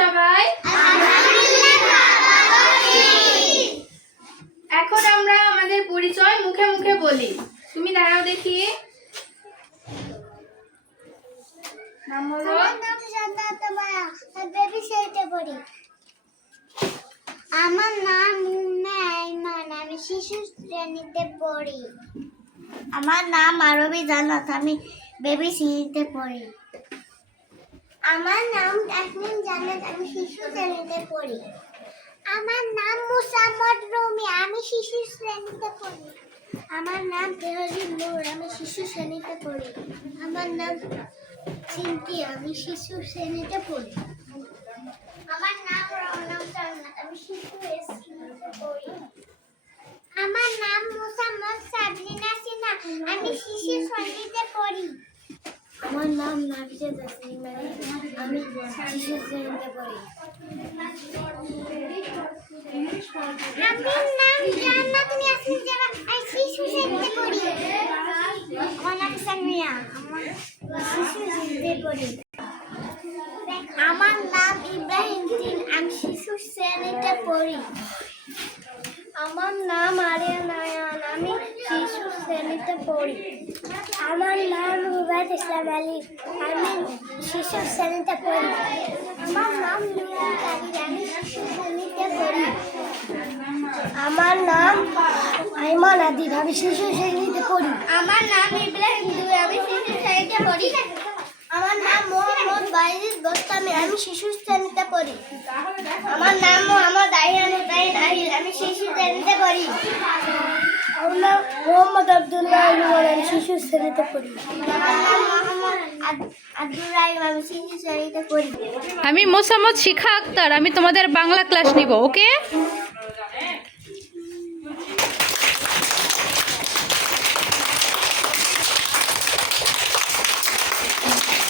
সবাই? এখন আমরা আমাদের পরিচয় মুখে মুখে বলি। তুমি দাঁড়াও দেখি। নাম বলো। আমার নাম আইমান, আমি শিশু শ্রেণীতে পড়ি। আমার নাম আরবি জান্নাত, আমি বেবি শ্রেণীতে পড়ি। আমার নাম তাসনিম জান্নাত, আমি শিশু শ্রেণীতে পড়ি। আমার নাম মুসাম্মদ রুমি, আমি শিশু শ্রেণীতে পড়ি। আমার নাম তেহজিব নূর, আমি শিশু শ্রেণীতে পড়ি। আমার নাম চিন্তি, আমি শিশু শ্রেণীতে পড়ি। আমার নাম রওনক জান্নাত, আমি শিশু শ্রেণীতে পড়ি। আমার নাম মুসাম্মদ সাবরিনা সিনা, আমি শিশু শ্রেণীতে পড়ি। আমার নাম নাফিসা তাসনিম, আমি শিশু শ্রেণীতে পড়ি। আমার নাম জান্নাত ইয়াসমিন জারা, আমি শিশু শ্রেণীতে পড়ি। আমার নাম সামিয়া, আমি শিশু শ্রেণীতে পড়ি। আমার নাম ইব্রাহিম তিন, আমি শিশু শ্রেণীতে পড়ি। আমার নাম আরিয়া নায়ান, আমি শিশু শ্রেণীতে পড়ি। আমার নাম রুবাইত ইসলাম আলী, আমি শিশু শ্রেণীতে পড়ি। আমার নাম নুরুল কাদির, আমি শিশু শ্রেণীতে পড়ি। আমার নাম আইমান আদিব, আমি শিশু শ্রেণীতে পড়ি। আমার নাম ইব্রাহিম দুই, আমি শিশু শ্রেণীতে পড়ি। আমার নাম মোহাম্মদ বাইজিদ বোস্তামি, আমি শিশু শ্রেণীতে পড়ি। আমার নাম মোহাম্মদ আইয়ান উদাইন আহিল, আমি শিশু শ্রেণীতে পড়ি। আমার নাম মোহাম্মদ আব্দুল্লাহ ইমরান, আমি শিশু শ্রেণীতে পড়ি। আমার নাম মোহাম্মদ আব্দুর রাহিম, আমি শিশু শ্রেণীতে পড়ি। আমি মোসাম্মদ শিখা আক্তার, আমি তোমাদের বাংলা ক্লাস নিব। ওকে।